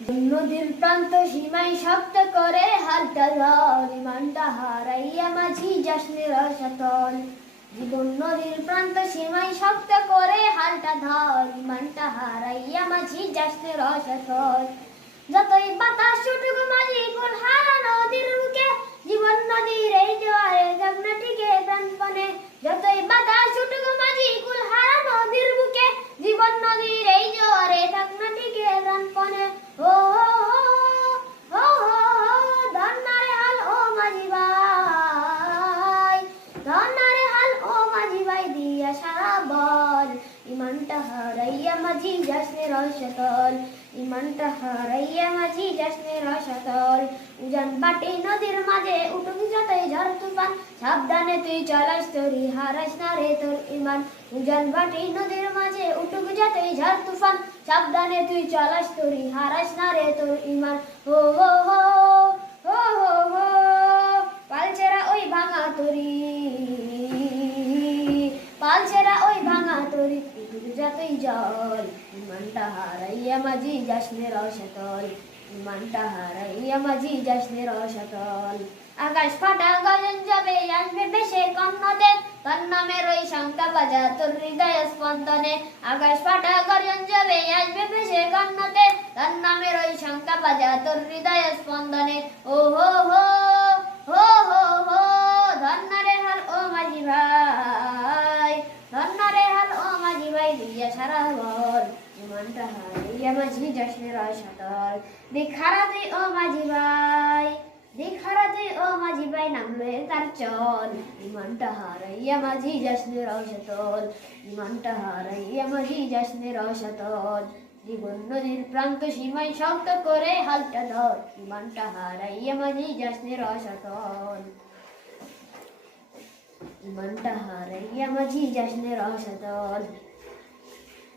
নদীর প্রান্ত সীমায় শক্ত করে হালটা জল, ইমানটা হারাইয়া মাঝি যাসনে রসাতল। জীবন নদীর প্রান্ত সীমায় শক্ত করে হালটা ধর, ইমানটা হারাইয়া মাঝি যাসনে রসাতল। যতই বাতাস ছুটুক মাঝি কুল হারা নদীর বুকে, জীবন নদীর এই জোয়ারে থাকনা টিকে প্রাণপণে। যতই বাতাস ছুটুক মাঝি কুল হারা নদীর বুকে, জীবন নদীর এই জোয়ারে থাকনা টিকে প্রাণপণে। ও ধন্নারে হাল ও মাঝি ভাই, ধন্নারে হাল ও মাঝি ভাই দিয়া সারা বল, ইমানটা হারাইয়া মাঝি যাসনে রসাতল। ইমানটা হারাইয়া মাঝি যাসনে রসাতল। উজান বাটি নদীর মাঝে উঠুক যতই ঝড় তুফান, সাবধানে তুই চালাস তোরি হারাস না রে তোর ইমান। উজান বাটি নদীর মাঝে উঠুক যতই ঝড় তুফান, সাবধানে তুই চালাস তোরি হারাস না রে তোর ইমান। হো হো হো হো হো হো পালছেরা ওই ভাঙা তরি, পালছেরা ওই ভাঙা তরি, উঠুক যতই জল, ইমানটা হারাইয়া মাঝি যাসনে রসাতল। ইমানটা হারাইয়া মাঝি যাসনে রসাতল। আকাশ ফাটা গগন যাবে আসবে ভেসে কন্নদে, তার নামের ওই শঙ্কা বাজা তোর হৃদয় স্পন্দনে। আকাশ ফাটা গর্জন যাবে আসবে ভেসে কন্নদে, তার নামের ওই শঙ্কা বাজা তোর হৃদয় স্পন্দনে। ও হো হো হো হো হো ধন্নারে হাল ও মাঝি ভাই, ধন্নারে হাল ও মাঝি ভাই দিয়া সারা বল, ইমানটা হারাইয়া মাঝি যাসনে রসাতল। দেখারা তুই ও মাঝি ভাই, দেখারা তুই ও মাঝি ভাই নামলে তার চল, ইমানটা হারাইয়া মাঝি যাসনে রসাতল। ইমানটা হারাইয়া মাঝি যাসনে রসাতল। জীবন নদীর প্রান্ত সীমায় শক্ত করে হালটা ধর, ইমানটা হারাইয়া মাঝি যাসনে রসাতল। ইমানটা হারাইয়া মাঝি যাসনে রসাতল।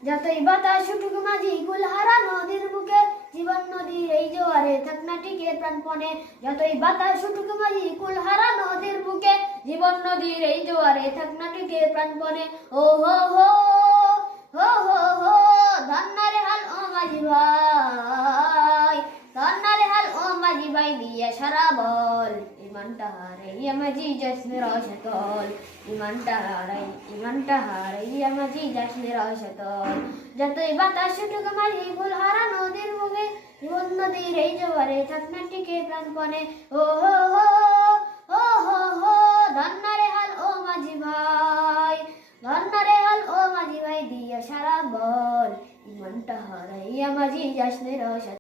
যতই বাতাস উঠুক মাঝি কুল হারা নদীর বুকে, জীবন নদীর এই জোয়ারে থাকনা টিকে প্রাণপণে। যতই বাতাস উঠুক মাঝি কুল হারা নদীর বুকে, জীবন নদীর এই জোয়ারে থাকনা টিকে প্রাণপণে। ও হো হো হো হো হো ধন্নারে হাল ও মাঝি ভাই, ধন্নারে হাল ও মাঝি ভাই দিয়া সারা বল, ইমানটা হারাইয়া মাঝি যাসনে রসাতল। ইমানটা হারাইয়া মাঝি যাসনে রসাতল। যতই বাতাস ছুটুক মাঝি কুল হারা নদীর বুকে, জীবন নদীর এই জোয়ারে থাকনা টিকে প্রাণপণে। ও হো হো হো হো হো ধন্নারে হাল ও মাঝি ভাই, ধন্নারে হাল ও মাঝি ভাই দিয়া সারা বল, ইমানটা হারাইয়া মাঝি যাসনে রসাতল।